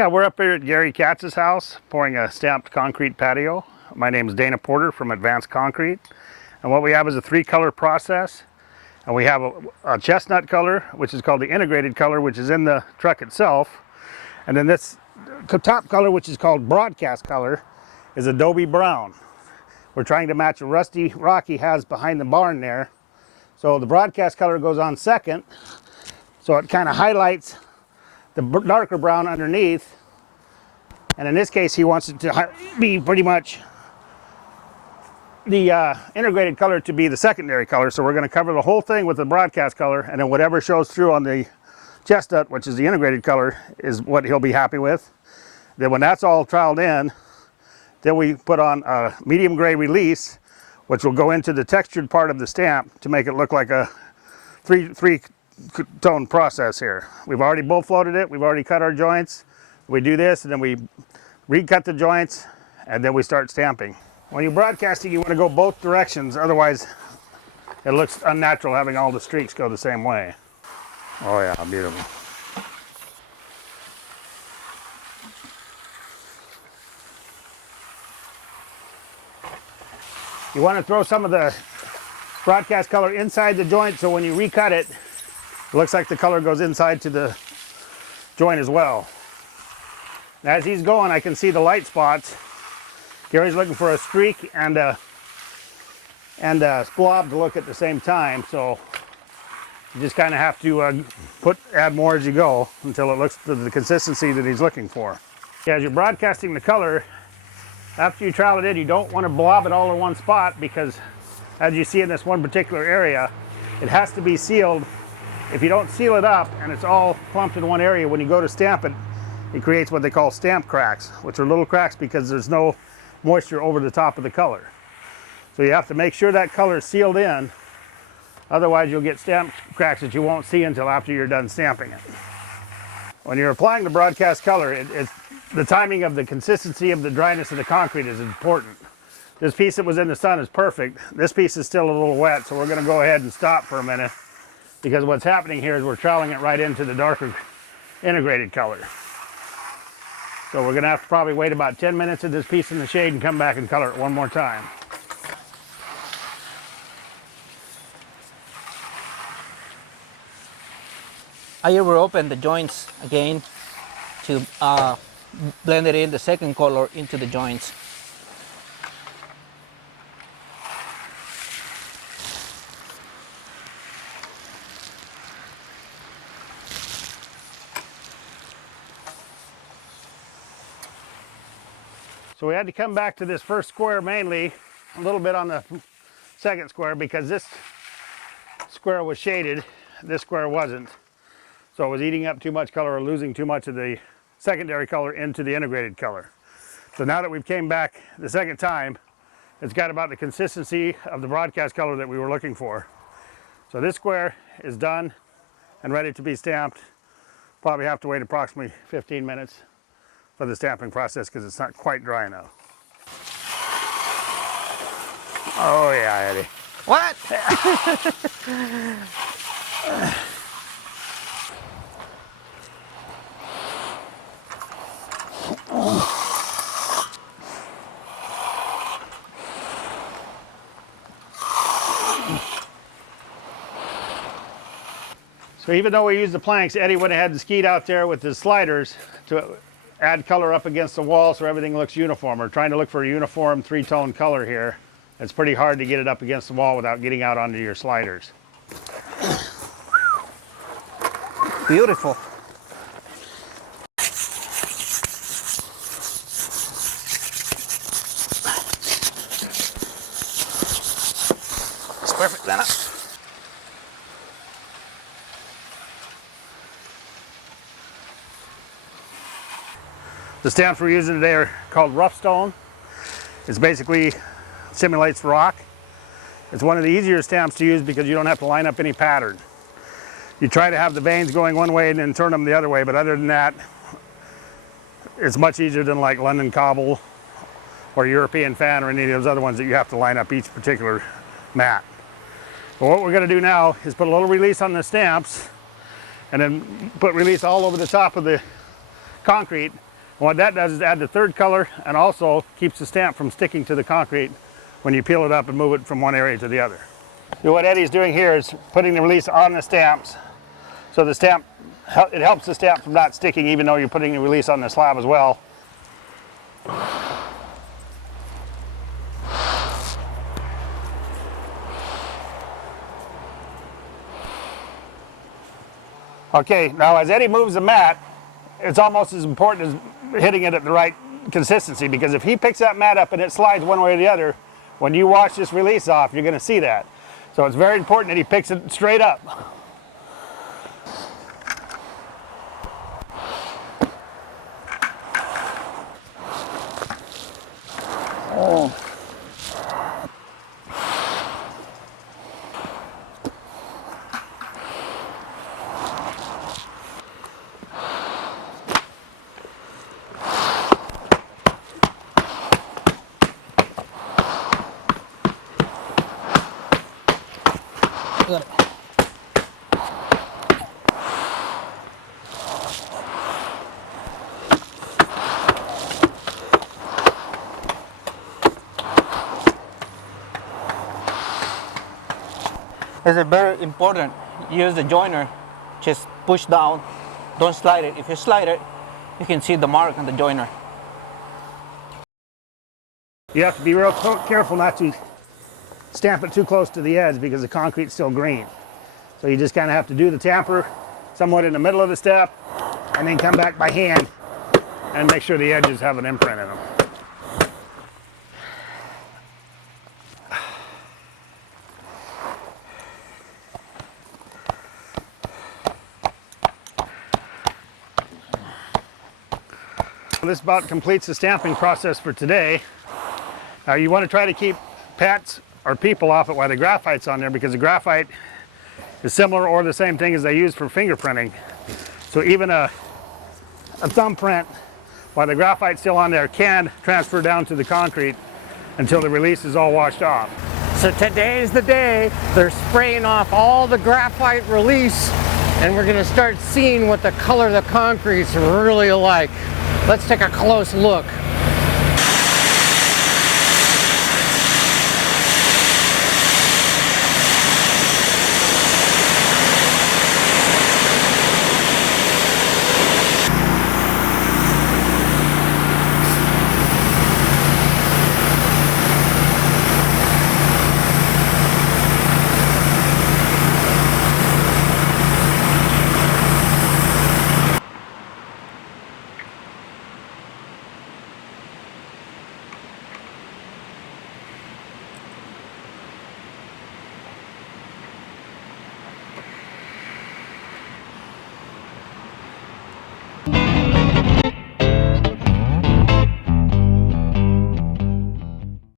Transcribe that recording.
Yeah, we're up here at Gary Katz's house pouring a stamped concrete patio. My name is Dana Porter from Advanced Concrete. And what we have is a 3-color process. And we have a chestnut color, which is called the integrated color, which is in the truck itself. And then this top color, which is called broadcast color, is Adobe brown. We're trying to match a rusty rock he has behind the barn there. So the broadcast color goes on second. So it kind of highlights the darker brown underneath, and in this case he wants it to be pretty much the integrated color to be the secondary color. So we're going to cover the whole thing with the broadcast color, and then whatever shows through on the chestnut, which is the integrated color, is what he'll be happy with. Then when that's all troweled in, then we put on a medium gray release, which will go into the textured part of the stamp to make it look like a three-tone process here. We've already bull floated it, we've already cut our joints. We do this and then we recut the joints and then we start stamping. When you're broadcasting, you want to go both directions, otherwise it looks unnatural having all the streaks go the same way. Oh yeah, beautiful. You want to throw some of the broadcast color inside the joint, so when you recut it, it looks like the color goes inside to the joint as well. As he's going, I can see the light spots. Gary's looking for a streak and a splab to look at the same time, so you just kind of have to add more as you go until it looks to the consistency that he's looking for. Yeah, as you're broadcasting the color, after you trowel it in, you don't want to blob it all in one spot, because as you see in this one particular area, it has to be sealed. If you don't seal it up and it's all clumped in one area, when you go to stamp it, it creates what they call stamp cracks, which are little cracks because there's no moisture over the top of the color. So you have to make sure that color is sealed in, otherwise you'll get stamp cracks that you won't see until after you're done stamping it. When you're applying the broadcast color, the timing of the consistency of the dryness of the concrete is important. This piece that was in the sun is perfect. This piece is still a little wet, so we're going to go ahead and stop for a minute, because what's happening here is we're troweling it right into the darker integrated color. So we're going to have to probably wait about 10 minutes of this piece in the shade and come back and color it one more time. I ever open the joints again to blend it in the second color into the joints. So we had to come back to this first square mainly, a little bit on the second square, because this square was shaded, this square wasn't. So it was eating up too much color or losing too much of the secondary color into the integrated color. So now that we've came back the second time, it's got about the consistency of the broadcast color that we were looking for. So this square is done and ready to be stamped. Probably have to wait approximately 15 minutes for the stamping process because it's not quite dry enough. Oh yeah, Eddie. What? So even though we used the planks, Eddie went ahead and skied out there with his sliders to add color up against the wall so everything looks uniform. We're trying to look for a uniform 3-tone color here. It's pretty hard to get it up against the wall without getting out onto your sliders. Beautiful. It's perfect, Lana. The stamps we're using today are called rough stone. It's basically simulates rock. It's one of the easier stamps to use because you don't have to line up any pattern. You try to have the veins going one way and then turn them the other way, but other than that, it's much easier than like London cobble or European fan or any of those other ones that you have to line up each particular mat. But what we're going to do now is put a little release on the stamps and then put release all over the top of the concrete What that does is add the third color and also keeps the stamp from sticking to the concrete when you peel it up and move it from one area to the other. So what Eddie's doing here is putting the release on the stamps, so the stamp, it helps the stamp from not sticking even though you're putting the release on the slab as well. Okay, now as Eddie moves the mat, it's almost as important as hitting it at the right consistency, because if he picks that mat up and it slides one way or the other, when you wash this release off, you're going to see that. So it's very important that he picks it straight up. Oh. Got it. This is very important. Use the joiner. Just push down. Don't slide it. If you slide it, you can see the mark on the joiner. You have to be real careful not to stamp it too close to the edge because the concrete's still green. So you just kind of have to do the tamper somewhat in the middle of the step and then come back by hand and make sure the edges have an imprint in them. This about completes the stamping process for today. Now you want to try to keep pets or people off it while the graphite's on there, because the graphite is similar or the same thing as they use for fingerprinting. So even a thumbprint while the graphite's still on there can transfer down to the concrete until the release is all washed off. So today's the day. They're spraying off all the graphite release, and we're gonna start seeing what the color of the concrete's really like. Let's take a close look.